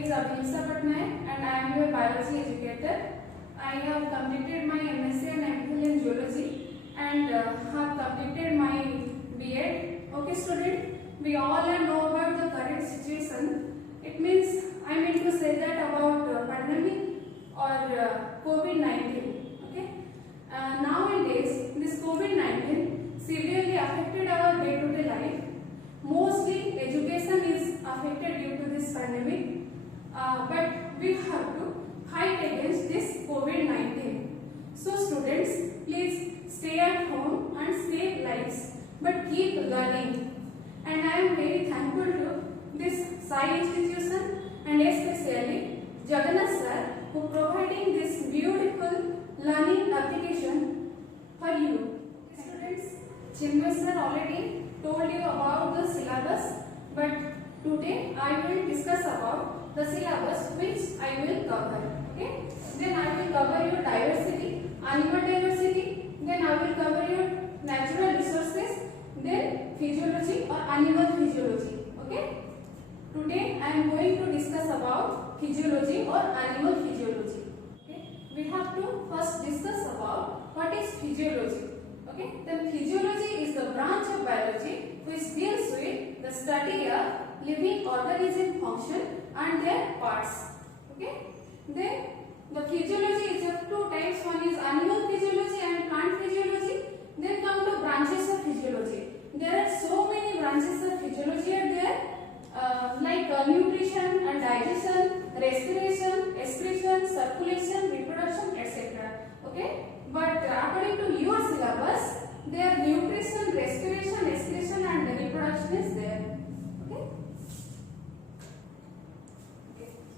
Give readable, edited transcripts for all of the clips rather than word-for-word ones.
is Abhinsa Patnaik and I am your biology educator. I have completed my MSc and MPhil in Zoology and have completed my B.Ed. Okay student, we all know about the current situation. It means I mean to say that about pandemic or COVID-19. Okay. Nowadays this COVID-19 severely affected our day-to-day life. Mostly education is affected due to this pandemic, but we have to fight against this COVID-19. So students, please stay at home and save lives, but keep learning. And I am very thankful to this Sai institution and especially Jagannath sir who providing this beautiful learning application for you. Students, Chinmay sir already told you about the syllabus, but today I will discuss about the syllabus which I will cover. Okay? Then I will cover your diversity, animal diversity, then I will cover your natural resources, then physiology or animal physiology. Okay? Today I am going to discuss about physiology or animal physiology. Okay? We have to first discuss about what is physiology. Okay? Then physiology is the branch of biology which deals with the study of living organism function and their parts. Okay? Then the physiology is of two types. One is animal physiology and plant physiology. Then come to branches of physiology. There are so many branches of physiology are there, like nutrition and digestion, respiration, excretion, circulation, reproduction, etc. Okay? But according to your syllabus, there nutrition, respiration, excretion and reproduction is there. Okay?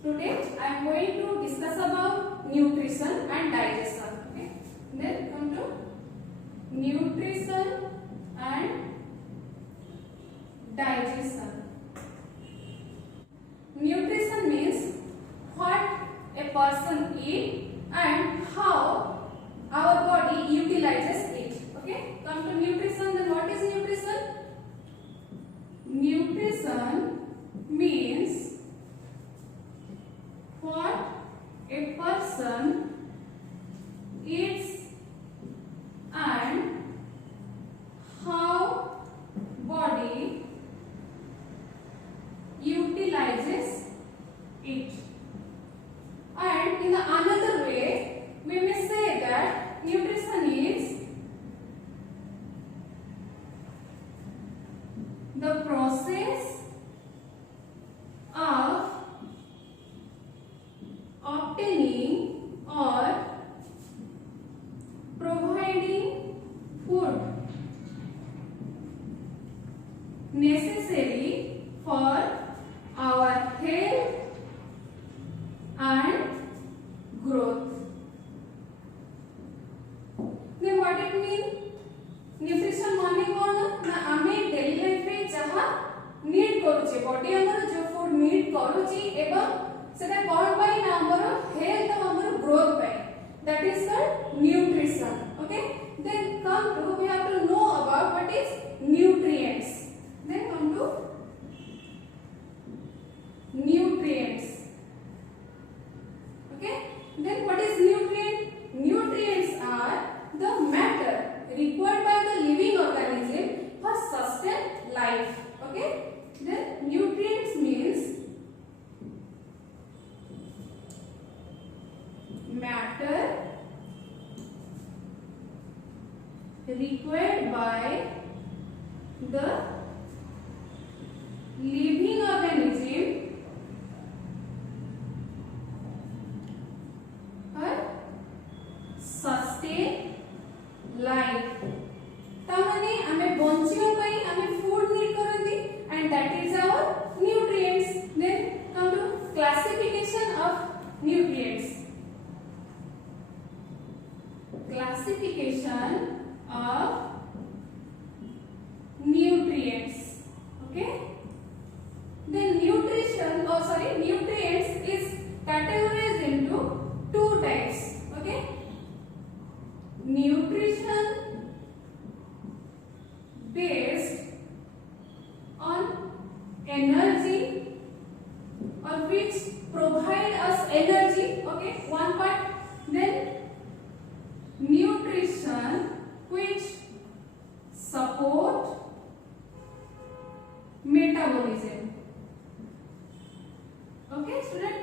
Today I am going to discuss about nutrition and digestion. Okay? Then come to nutrition and digestion. Nutrition means what a person eats and how our body utilizes it. Okay? Come to nutrition. Then what is nutrition? Nutrition means what a person eats and how body utilizes it. And in another way, we may say that nutrition is the process of obtaining or providing food necessary for our health and growth. Then what it means? Nutrition माने कौन ना आमे daily life रे जहा need करूचे body हमर जो food need करूची एवं सेटा कोन पाई ना हमर हेल्थ हमर growth pi, that is called nutrition. Okay? Then come to we have to know about what is nutrients. Then come to nutrients. Okay? Then what is nutrient? Nutrients are the matter required by the living organism for sustain life. Okay? Then nutrients means matter required by the living organism for sustain life. तामाने हमें बंचियों पाई हमें food need करती and that is our nutrients. Then come to classification of nutrients. Classification of nutrients. Okay? Then nutrients is categorized into two types. Okay? Nutrition based on energy or which which provide us energy, okay, one part. Then nutrition which support metabolism. Okay, student.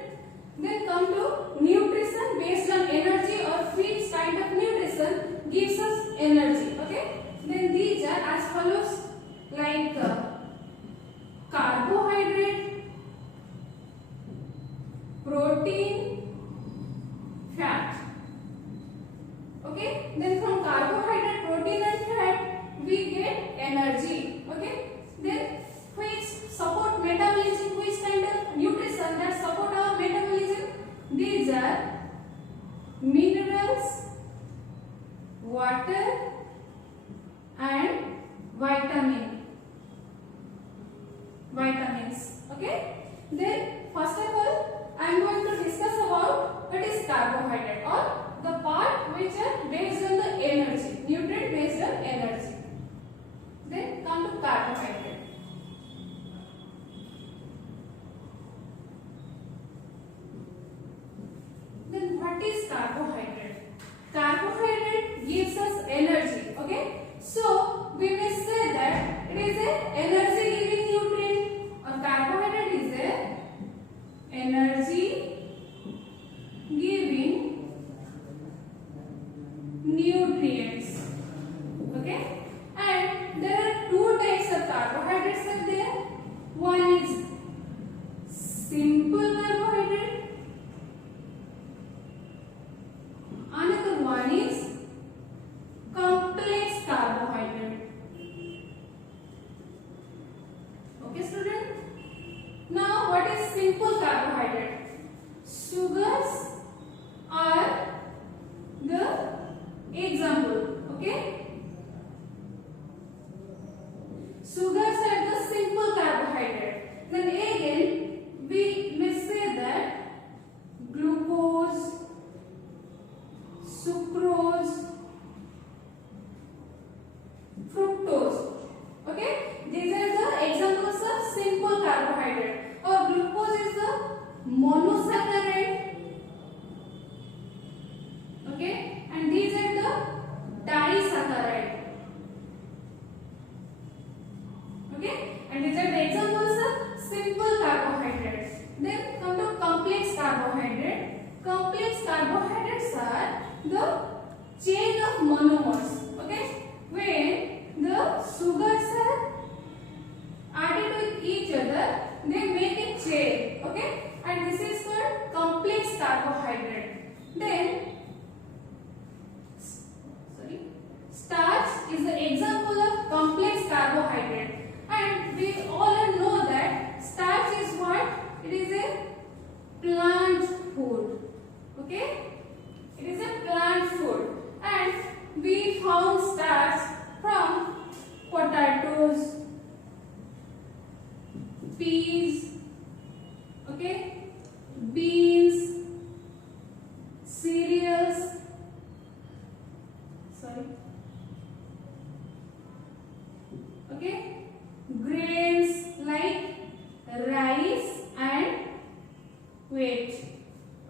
Then come to nutrition based on energy, or which kind of nutrition gives us energy. Okay. Then these are as follows, like carbohydrate, protein, fat. Okay. Then from carbohydrate, protein and fat we get energy. Okay. Then which support metabolism, which kind of nutrition that support our metabolism? These are minerals, water and vitamins. Okay. Then first of all I am going to discuss about what is carbohydrate, or the part which are based on the energy, nutrient based on energy. Then come to carbohydrate. Then what is carbohydrate? Carbohydrate gives us energy. Okay. So we may say that it is an energy giving nutrient, or carbohydrate is a energy giving nutrients. Okay. And there are two types of carbohydrates are there. One is simple carbohydrate, another one is complex carbohydrate. Okay, student. Now what is simple carbohydrate? Sugars are the example. Okay. Sugars are the simple carbohydrate. Then again we may say that glucose, sucrose, fructose. Okay, these are the examples of simple carbohydrate. Or glucose is the monosaccharide. Okay, and these are the disaccharide. Okay, and these are the examples of simple carbohydrates. Then come to complex carbohydrate. Complex carbohydrates are the chain of monomers. Okay, when the sugars are added with each other, they make a chain. Okay, and this is called complex carbohydrate. Then starch is the example of complex carbohydrate. And we all know that starch is what? It is a plant food. Okay? It is a plant food. And we found starch from potatoes, peas, okay, beans, cereals, okay, grains like rice and wheat.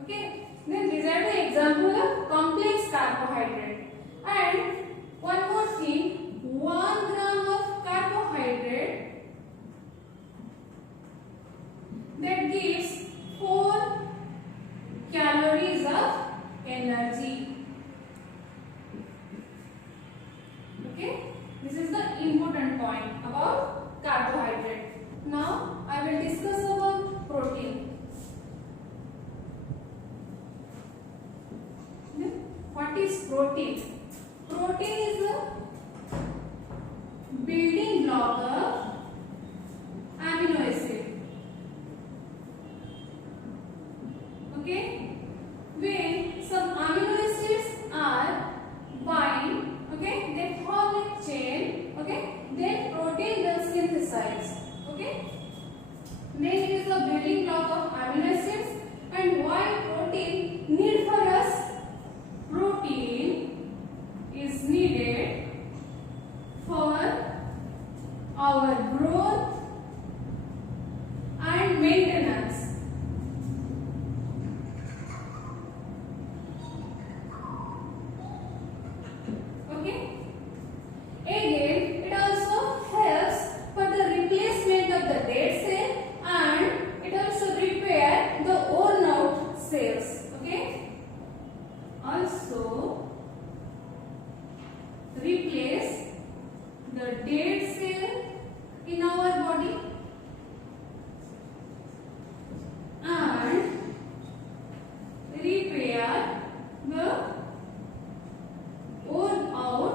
Okay, then these are the example of complex carbohydrate. And one more thing, 1 gram of carbohydrate that gives 4 calories of energy. Okay, this is the important point about carbohydrate. Now I will discuss about protein. What is protein? Protein is the building block of amino acid. Okay, when some amino acids are bind, okay, they form a chain, okay, then protein will synthesize. Okay, then it is the building block of amino acids. And why protein need for us? Protein is needed for our growth and maintenance. up the dead cell and it also repair the worn out cells. Okay. Also replace the dead cell in our body and repair the worn out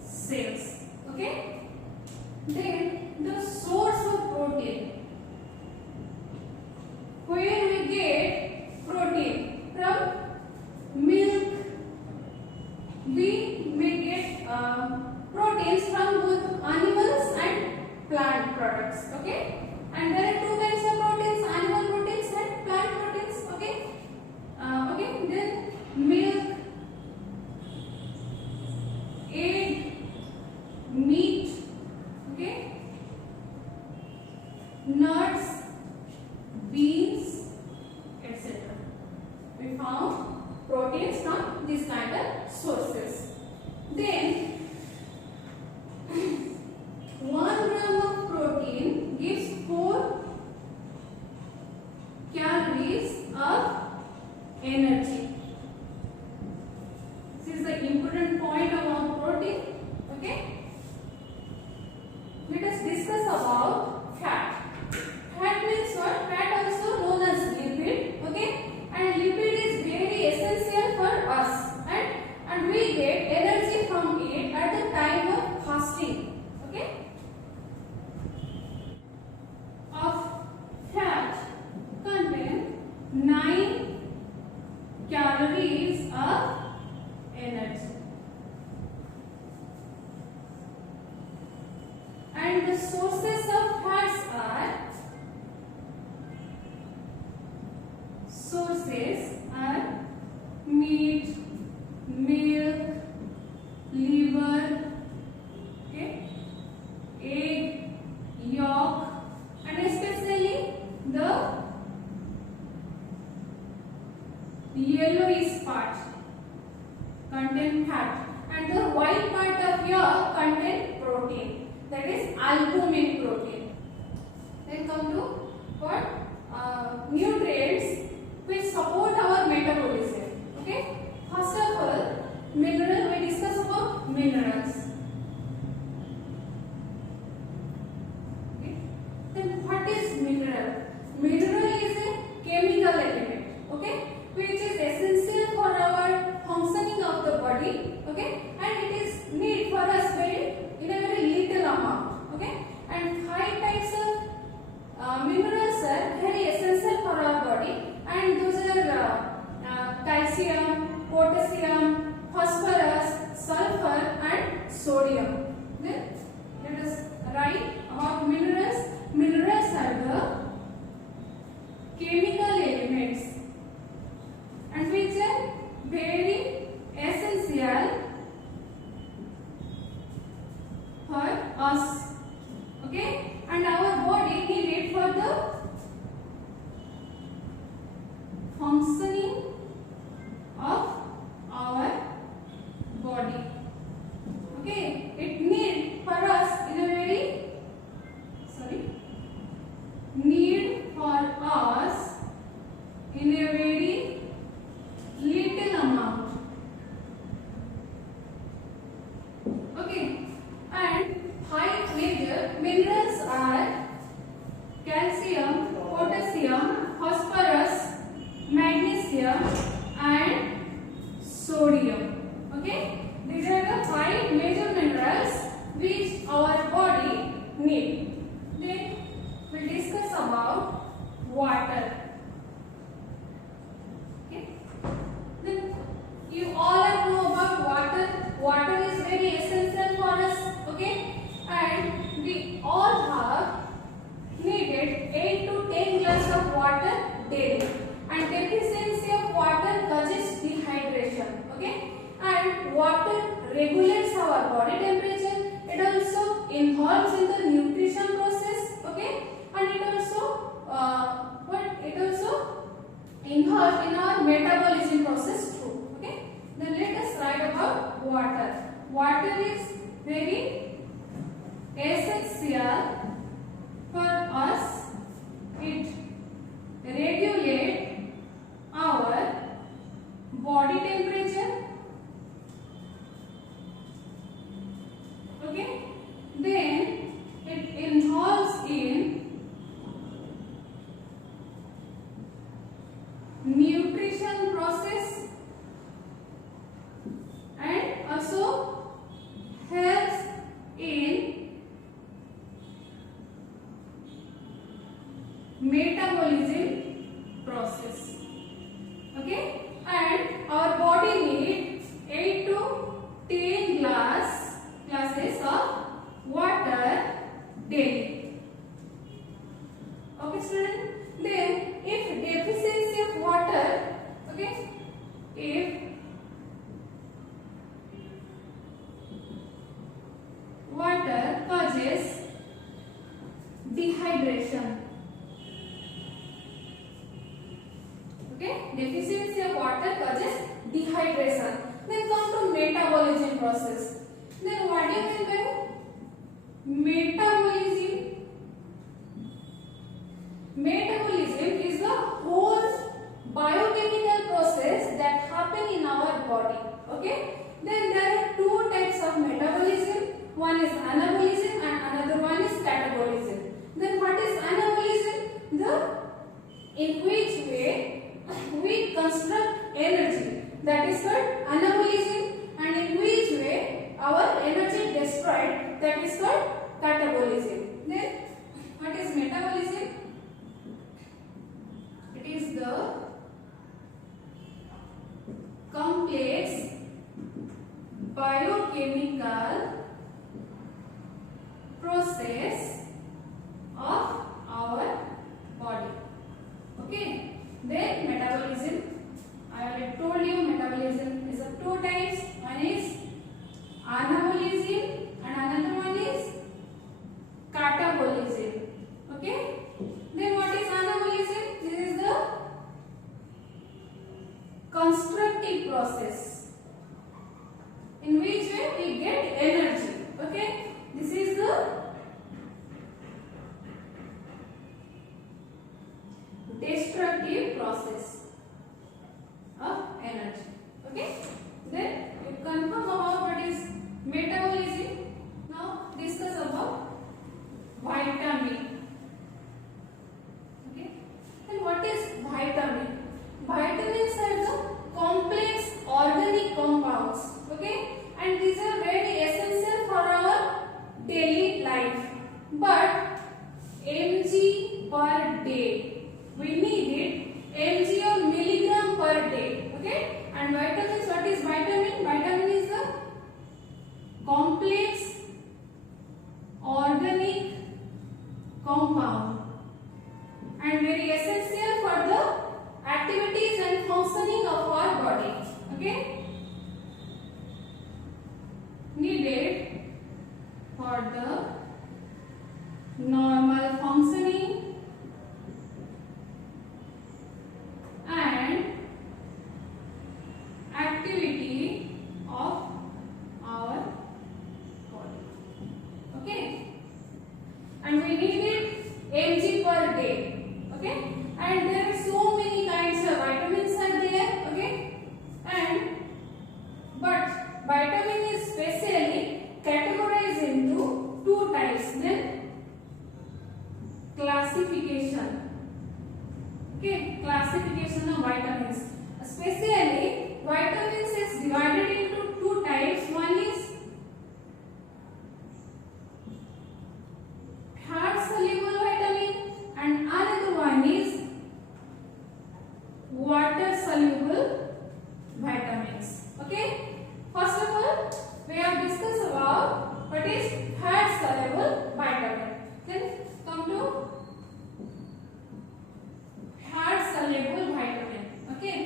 cells. Okay. Then the source of protein. Where we get protein? From milk. We may get proteins from both animals and plant products. Okay. And there are two kinds of proteins: animal proteins and plant proteins. Okay. Okay. Then milk, egg, meat. Okay. Nuts, beans, etc. We found proteins from these kind of sources. Then 1 gram of protein gives 4 calories of energy. This is the important point about protein. Okay. Let us discuss about fat. Fat means what? Fat also known as lipid. Okay. And lipid is very essential for us. And we get energy from it at the time of fasting. Okay. Of fat contain 9 calories of energy. And the sources of fats are meat, milk, liver, okay, egg, yolk, and especially the yellowish part contain fat, and the white part of yolk contain protein, that is albumin protein. Then come to what? Nutrients which support our metabolism. Okay. First of all, mineral. We discuss about minerals. Okay. Then what is mineral? Mineral is a chemical element. Okay, which is essential for our functioning of the body. Okay, and it is need for us in a very little amount. Okay, and 5 types of minerals are very essential for our body, and those are calcium, potassium, phosphorus, sulfur, and sodium. Then let us write about minerals. Minerals are the chemical elements and which are very essential for us. Okay, and our body need it for the functioning of our body. Okay, it need for us in a very need for us in a very little amount. Okay, and 5 major minerals are calcium, potassium, phosphorus, magnesium, and sodium. Okay, these are the 5 major minerals which our body needs. Then we discuss about water. Okay, then you all know about water. Water is very essential for us. Okay, and we all have needed 8 to 10 glass of water daily, and deficiency of water causes dehydration. Okay, and water regulates our body temperature. It also involves in the nutrition process. Okay, and it also involves in our metabolism process too. Okay, then let us write about water. Water is very essential for metabolism process. Okay, and our body needs 8 to 10 glasses of water daily. Okay, student. Then, if deficiency of water, okay, if water causes dehydration. Okay, deficiency of water causes dehydration. Then come to metabolism process. Then what do you mean by metabolism? Metabolism is the whole biochemical process that happen in our body. Okay, then there are two types of metabolism. One is anabolism and another one is catabolism. Then what is anabolism? In which way we construct energy, that is called anabolism, and in which way our energy destroyed, that is called catabolism. Then what is metabolism? It is the complex biochemical process of our body. Okay, then metabolism, I already told you metabolism is of two types. One is anabolism and another one is catabolism. Okay, then what is anabolism? This is the constructive process in which way we get energy. Okay, this is the destructive process of energy. Okay, then you confirm about what is metabolism. Now discuss about vitamin. Okay, and what is vitamin? Vitamins are the complex organic compounds. Okay, and these are very essential for our daily life. But mg per day, we need it mg or milligram per day. Okay, and vitamins, what is vitamin? Vitamin is the complex organic compound and very essential for the activities and functioning of our body. Okay, needed for the normal functioning and activity of our body. Okay, and we need it mg per day. Okay, and there are so many kinds of vitamins are there. Okay, and but vitamin is specially categorized into two types. Then classification. Okay, classification of vitamins. Especially vitamins is divided into two types. One is fat soluble vitamin and another one is water soluble vitamins. Okay, first of all we have discussed about what is fat soluble vitamin. Then come to fat soluble vitamin. Okay,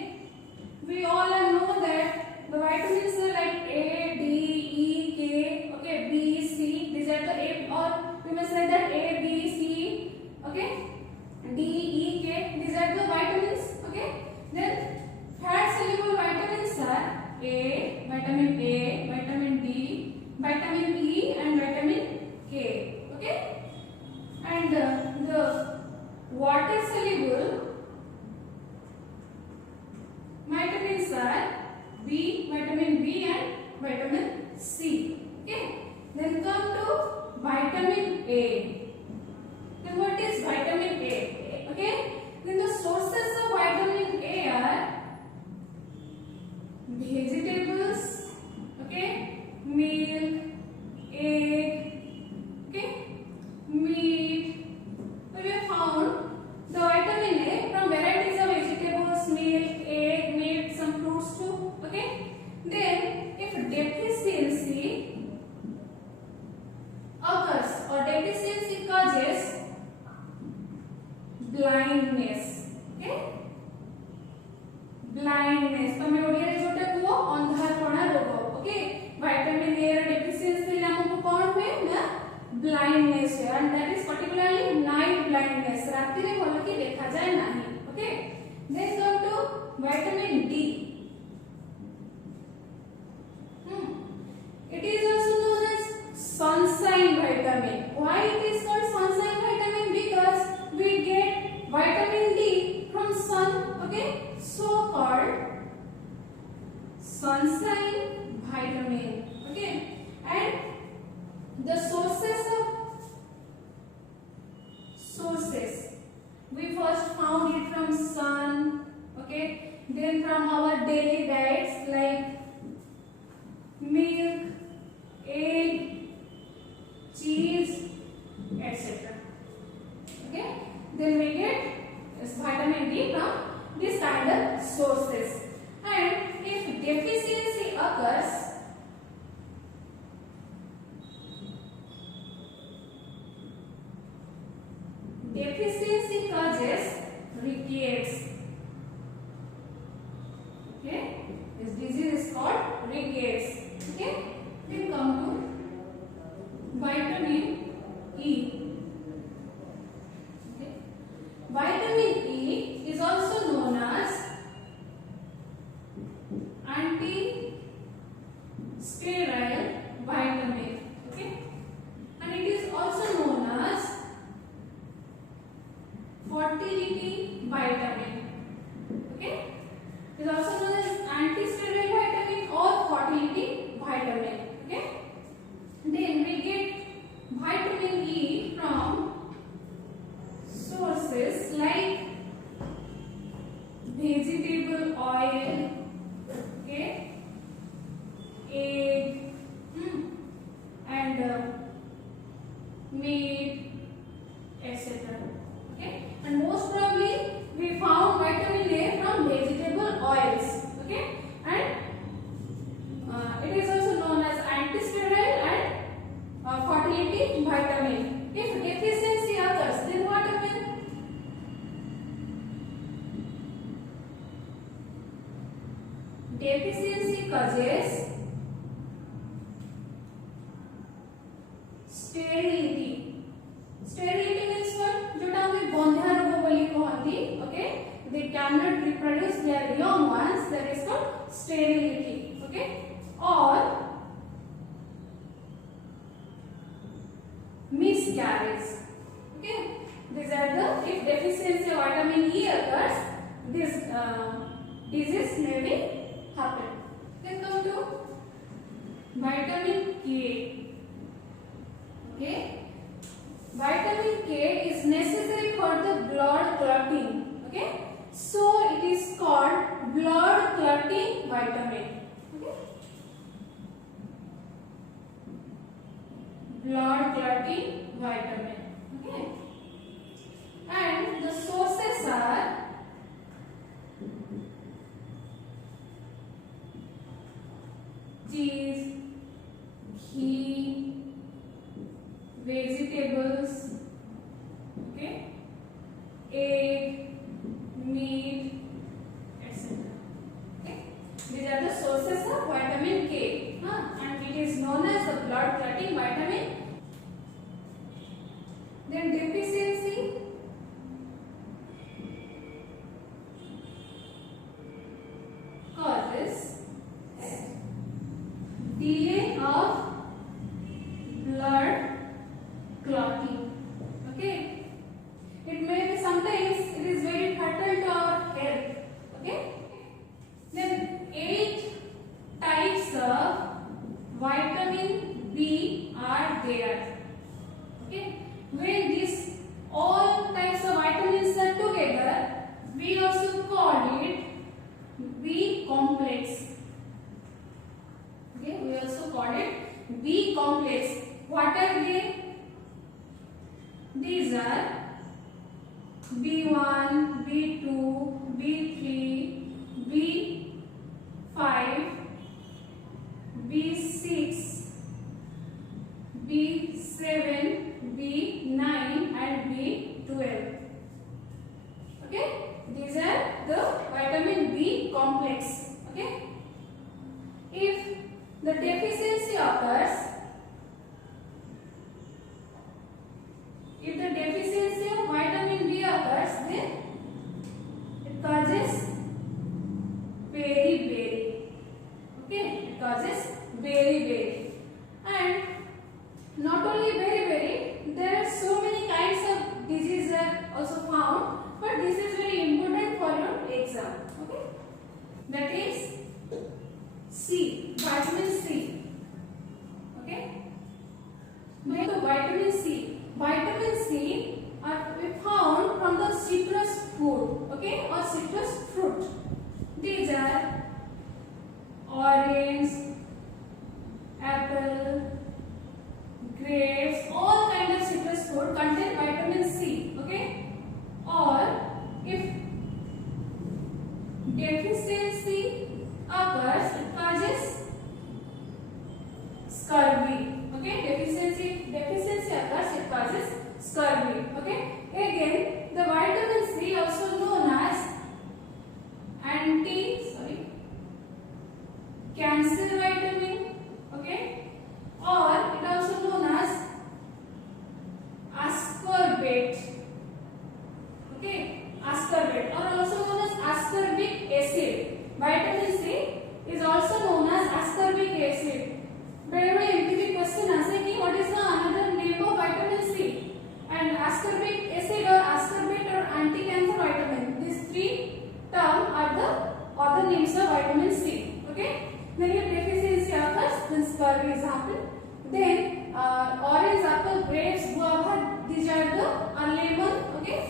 we all know that the vitamins are like A, D, E, K, okay, B, C. These are the A, or we may say that A, B, C, okay, D, E, K. These are the vitamins. Okay, then fat soluble vitamins are A, vitamin A, vitamin D, vitamin E, and vitamin K. Okay, and the water soluble vitamins are B, vitamin B, and vitamin C. Okay, then come to vitamin A. Then what is vitamin A? Okay, then the sources of vitamin A are vegetables, okay, milk, egg, okay, meat. So we have found blindness. Okay, blindness तमे ओडिया रे जोटा को अंधारपणा रोग. Okay, vitamin A ର deficiency ले हमको कौन हुए ना blindness है, and that is particularly night blindness. रात्रि रे भलो कि देखा जाए नहीं. Okay, then come to vitamin D. It is also known as sunshine vitamin. Why it is called sunshine vitamin? Because we get vitamin D from sun. Okay, so called sunshine vitamin. Okay, and the sources we first found it from sun. Okay, then from our daily diets like milk, egg, cheese, etc. Okay, then we get vitamin D from this kind of sources. And if deficiency occurs, deficiency causes rickets. Okay, this disease is called rickets. Okay, then come to vitamin E. Okay, vitamin E is also known as anti-sterile vitamin. Okay, and it is also known as fertility vitamin. Okay, it is also known as anti-sterile vitamin or fertility vitamin. Okay, then we get vitamin E from sources like vegetable oil, okay, egg, and meat, etc. Okay, and most probably we found vitamin A from vegetable oils. Okay, and it is also known as anti-sterile and fertility vitamin. If deficiency occurs, then what happens? Deficiency causes sterility. Sterility means what? जोटा हमें बंध्या रोग बोली कहती. Okay, they cannot reproduce their young ones. That is called sterility. Okay, or miscarriage. Okay, these are the, if deficiency of vitamin E occurs, this disease may be happen. Then come to vitamin K. Okay, vitamin K is necessary for the blood clotting. Okay, so it is called blood clotting vitamin. Okay, blood clotting vitamin. Okay, and the sources are cheese, ghee, vegetables, okay, egg, meat, etc. Okay, these are the sources of vitamin K, and it is known as the blood clotting vitamin. Then deficiency causes delay of blood clotting. Okay, it may be sometimes it is very fatal to our health. Okay, then 8 types of vitamin B are there. Okay, when these all types of vitamins are together, we also call it B complex. Okay, we also call it B complex. What are they? These are B1, B2, B3, B5, B6, B7, B9 and B12. complex. Okay. If the deficiency occurs, if the deficiency of vitamin D occurs, then it causes beriberi. Okay, it causes beriberi. And not only beriberi, there are so many kinds of diseases are also found, but this is very important for your exam. Okay, that is C, vitamin C. Okay, now the vitamin C. Vitamin C are found from the citrus food, okay, or citrus fruit. These are orange, apple, grapes, all kind of citrus fruit contain vitamin C, okay. Or if deficiency occurs, it causes scurvy. Okay, deficiency occurs, it causes scurvy. Okay, again the vitamin C also known as cancer vitamin. Okay, or it also known as ascorbate. Okay, ascorbate, or also known as ascorbic acid. Vitamin C is also known as ascorbic acid. Whenever MTV question asks me what is the another name of vitamin C, and ascorbic acid or ascorbate or anti-cancer vitamin, these three terms are the other names of vitamin C. Okay, then if deficiency occurs, then scurvy is happen. Then orange, apple, grapes, guava, these are the lemon. Okay,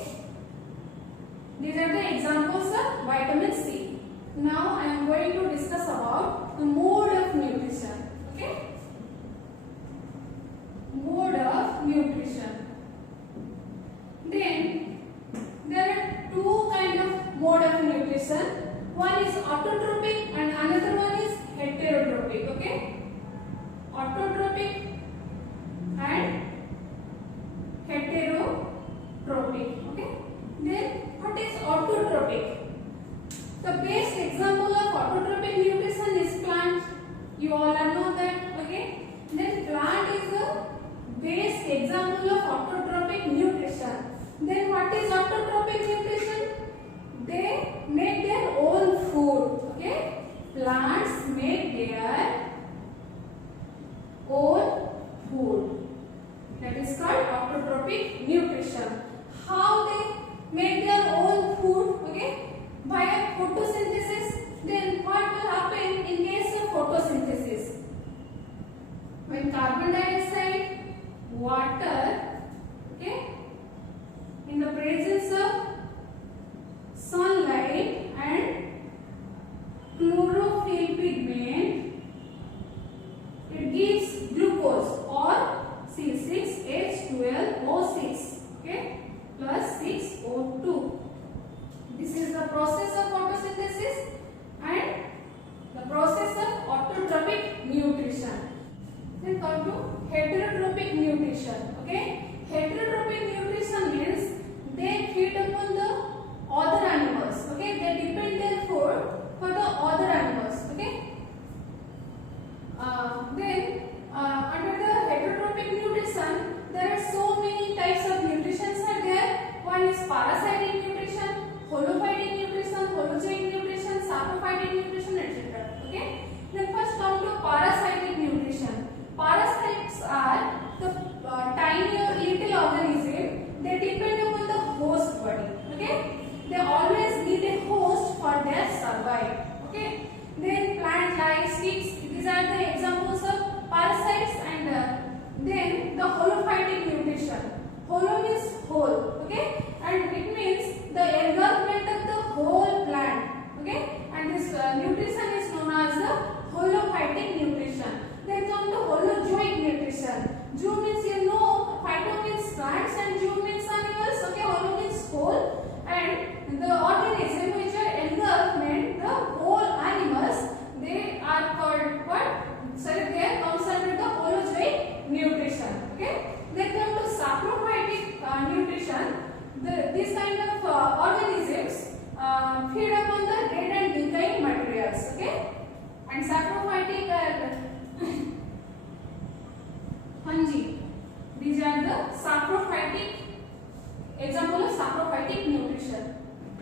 these are the examples of vitamin C. Now I am going to discuss about the mode of nutrition. Okay, mode of nutrition. Then there are two kind of mode of nutrition. One is autotrophic and another one is heterotrophic. Okay, autotrophic and heterotrophic. Okay, then what is autotrophic? The best example of autotrophic nutrition is plant. You all know that. Okay, then plant is the best example of autotrophic nutrition. Then what is autotrophic nutrition? They make their own food. Okay, plants make their own food. That is called autotrophic nutrition. How they make their own food? Okay, via photosynthesis. Then what will happen in case of photosynthesis? When carbon dioxide, water, okay, in the presence of sunlight and chlorophyll pigment, it gives glucose or C6H12O6, okay, plus 6O2. This is the process of photosynthesis and the process of autotrophic nutrition. Then come to heterotrophic nutrition. Okay, heterotrophic nutrition means they feed upon the other animals. Okay, they depend their food for the other animals. Okay, then under the heterotrophic nutrition, there are so many types of nutritions are there. One is parasitic nutrition, holophytic nutrition, holozoic nutrition, saprophytic nutrition, etc. Okay, then first come to parasitic nutrition. Parasites are the tiny or little organism. They depend upon the host body. Okay, they always need a host for their survival. Okay, then plant lice, ticks. These are the examples of parasites. And then the holophytic nutrition. Holo means whole. Okay, and it means the engulfment of the whole plant. Okay, and this nutrition is known as the holophytic nutrition. Then come to holozoic nutrition. Zo means you know, phyto means plants and zoo means animals. Okay, holo means whole, and the organism which are engulfment, the whole animals, they are called what? Sorry, they are comes under the holozoic nutrition. Okay, then come to saprophytic nutrition. This kind of organisms feed upon the dead and decaying materials. Okay, and saprophytic are fungi. These are the saprophytic example of saprophytic nutrition.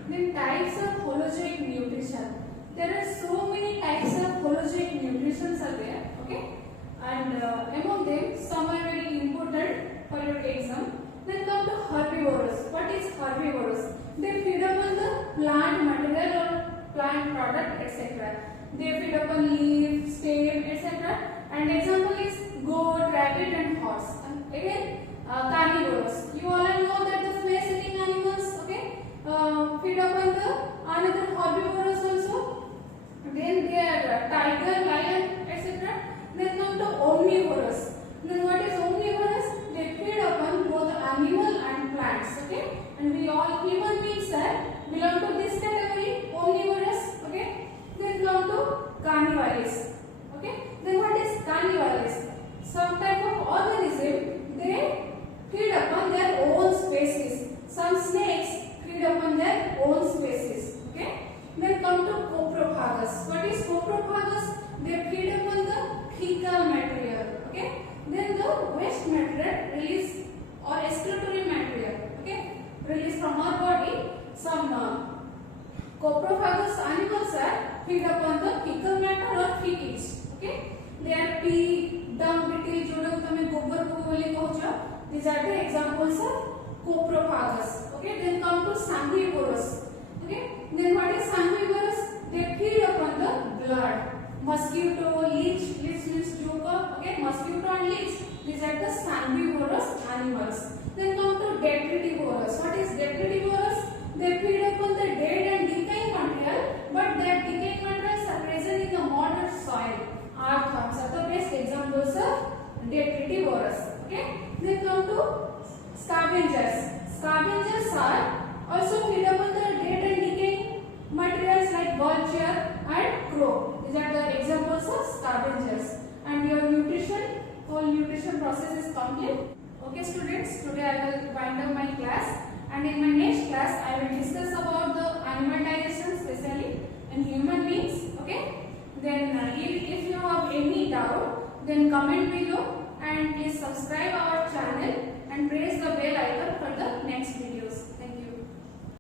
Then types of holozoic nutrition. There are so many types of holozoic nutrition are there. Okay, and among them some are very important for your exam. Then come to herbivorous. What is herbivorous? They feed upon the plant material or plant product, etc. They feed upon leaf, stem, etc. And example is goat, rabbit, and horse. And again, carnivorous. You all know that the flesh-eating animals, okay, feed upon the another herbivorous also. Then they are tiger, lion, etc. Then come to omnivorous. Then what is omnivorous? They feed upon both animal and plants. Okay, and we all human beings belong to this category, omnivorous. Okay, then come to carnivorous. Okay, then what is carnivorous? Some type of organism, they feed upon their own species. Some snakes feed upon their own species. Okay, then come to coprophagous. What is coprophagous? They feed upon the fecal material. Okay, then the waste material release or excretory material. Okay, release from our body. Some coprophagous animals feed upon the fecal matter or feces. Okay, they are pea, dung beetle, जोड़ो तमें गोबर को बोले कहो. These are the examples of coprophagous. Okay, then come to sanguivorous. Okay, then what is sanguivorous? They feed upon the blood. Mosquito, leech means joker. Okay, mosquito and leech. These are the sanguivorous animals. Then come to detritivorous. What is detritivorous? They feed upon the dead and decaying material, but that decaying materials are present in the modern soil. Earthworms are the best examples of detritivorous. Okay, then come to scavengers. Scavengers are also feed upon the dead and decaying materials like vulture and crow. These are the examples of scavengers. And your whole nutrition process is complete. Okay students, today I will wind up my class, and in my next class I will discuss about the animal digestion, especially in human beings. Okay, then if you have any doubt, then comment below, and please subscribe our channel and press the bell icon for the next video.